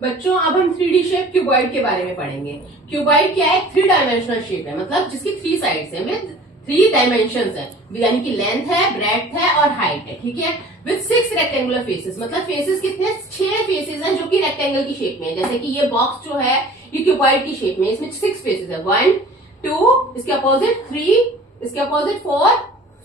बच्चों अब हम 3D शेप क्यूबॉइड के बारे में पढ़ेंगे। क्यूबॉइड क्या है? 3 डायमेंशनल शेप है, मतलब जिसकी 3 साइड्स है विद 3 डायमेंशंस है, यानी कि लेंथ है, ब्रेड्थ है और हाइट है। ठीक है, विद 6 रेक्टेंगुलर फेसेस, मतलब फेसेस कितने? 6 फेसेस हैं जो कि रेक्टेंगल की शेप में है। जैसे कि ये बॉक्स जो है ये क्यूबॉइड की शेप में, इसमें 6 फेसेस है, 1 2, इसके अपोजिट 3, इसके अपोजिट 4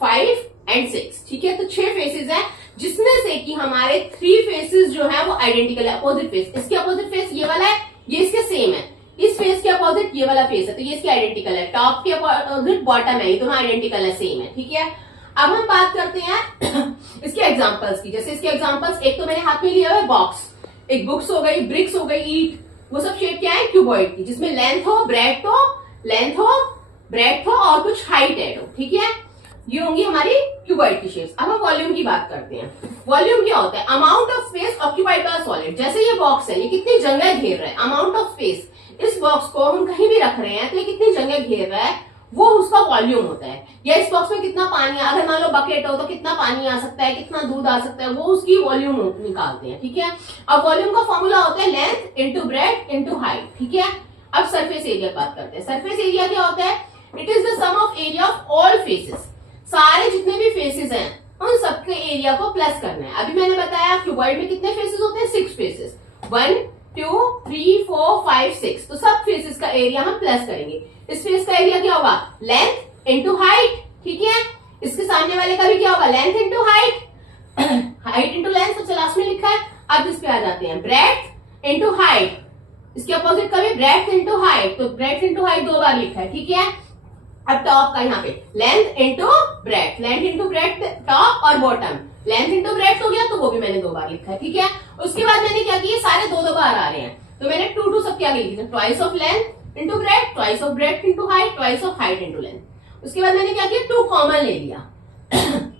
5 एंड 6। ठीक है, तो 6 फेसेस हैं जिसमें से कि हमारे 3 फेसेस जो है वो आइडेंटिकल है। अपोजिट फेस, इसके अपोजिट फेस ये वाला है, ये इसके सेम है। इस फेस के अपोजिट ये वाला फेस है, तो ये इसके आइडेंटिकल है। टॉप के अपोजिट बॉटम है, ये दोनों आइडेंटिकल है, सेम है। ठीक है, अब हम बात करते हैं इसके एग्जांपल्स की। जैसे इसके एग्जांपल्स, एक तो मैंने हाथ में लिया है बॉक्स, एक बुक्स हो गई, ब्रिक्स हो गई, ईट, वो सब शेप क्या है? क्यूबॉइड की, जिसमें लेंथ हो, ब्रेड्थ हो, लेंथ हो, ब्रेड्थ हो और कुछ हाइट ऐड हो। ठीक है, ये होंगी हमारी क्यूबॉइड की शेप्स। अब हम वॉल्यूम की बात करते हैं। वॉल्यूम क्या होता है? Amount of space occupied by solid. जैसे ये बॉक्स है, ये कितनी जगह घेर रहा है? अमाउंट ऑफ स्पेस, इस बॉक्स को हम कहीं भी रख रहे हैं तो ये कितनी जगह घेर रहा है, वो उसका वॉल्यूम होता है। या इस बॉक्स में कितना पानी, अगर मान लो बकेट हो तो कितना पानी आ सकता है, कितना दूध आ सकता है, वो उसकी वॉल्यूम निकालते हैं। ठीक है, अब वॉल्यूम का फॉर्मूला होता है length into breadth into height. ठीक है, अब सरफेस एरिया बात करते हैं। सरफेस एरिया क्या होता है? It is the sum of area of all faces, सारे जितने भी फेसेस हैं उन सबके एरिया को प्लस करना है। अभी मैंने बताया क्यूबॉइड में कितने फेसेस होते हैं? 6 फेसेस, 1 2 3 4 5 6, तो सब फेसेस का एरिया हम प्लस करेंगे। इस फेस का एरिया क्या होगा? Length into height. ठीक है, इसके सामने वाले का भी क्या होगा? Length into height, height into length, सबसे लास्ट में लिखा है। अब इस पे आ जाते हैं, ब्रेड्थ इंटू हाइट, इसके अपोजिट का भी ब्रेड्थ इंटू हाइट, तो ब्रेड्थ इंटू हाइट 2 बार लिखा है। ठीक है, अब टॉप का यहाँ पे length into breadth, length into breadth top और बॉटम, लेंथ इंटू ब्रेड्थ हो गया, तो वो भी मैंने 2 बार लिखा है। ठीक है, उसके बाद मैंने क्या किया, सारे 2 बार आ रहे हैं, तो मैंने 2 2 सब क्या लिख दिया? Twice of length into breadth, twice of breadth into height, twice of height into length. उसके बाद मैंने क्या किया? 2 कॉमन ले लिया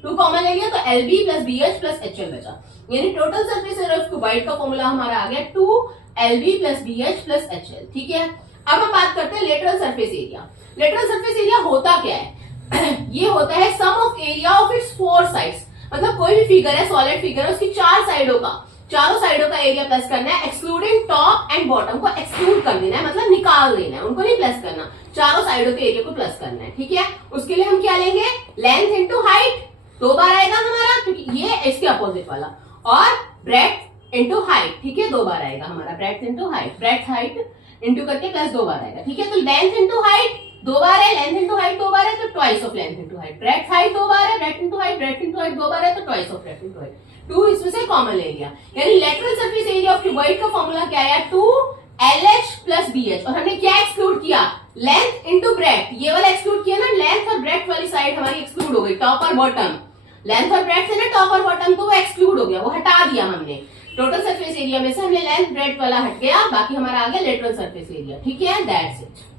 2 कॉमन ले लिया, तो LB plus BH plus HL बचा, यानी total surface area of cuboid का फॉर्मूला हमारा आ गया 2LB plus BH plus HL। ठीक है, अब हम बात करते हैं lateral surface area. Lateral surface area होता क्या है? ये होता है sum of area of its 4 sides, मतलब कोई भी फिगर है, सॉलिड फिगर है, उसकी 4 साइडों का, चारों साइडों का एरिया प्लस करना है, एक्सक्लूडिंग टॉप एंड बॉटम को एक्सक्लूड कर देना है, मतलब निकाल देना है, उनको नहीं प्लस करना, चारों साइडों के एरिया को प्लस करना है। ठीक है, उसके लिए हम क्या लेंगे? लेंथ इंटू हाइट 2 बार आएगा हमारा, क्योंकि ये इसके अपोजिट वाला, और ब्रेड्थ इंटू हाइट। ठीक है, 2 बार आएगा हमारा, breadth into height, breadth height into करके प्लस 2 बार आएगा। ठीक है, तो लेंथ इंटू हाइट 2 बार है, लेंथ इंटू हाइट 2 बार है, तो twice of length into height. Breadth height 2 बार है, breadth into height, breadth into height 2 बार है, तो twice of breadth into height. 2 इसमें से कॉमन ले लिया, यानी lateral surface area of cuboid का फॉर्मूला क्या है? 2LH प्लस BH, और हमने क्या एक्सक्लूड किया? लेंथ इंटू ब्रेड्थ, ये वाला एक्सक्लूड किया ना, लेंथ और ब्रेड्थ वाली साइड हमारी एक्सक्लूड हो गई, टॉप और बॉटम, लेंथ और ब्रेड्थ है ना टॉप और बॉटम, तो वो एक्सक्लूड हो गया, वो हटा दिया हमने। टोटल सरफेस एरिया में से हमने लेंथ ब्रेड्थ वाला हट गया, बाकी हमारा आ गया लेटरल सरफेस एरिया। ठीक है, दैट्स इट।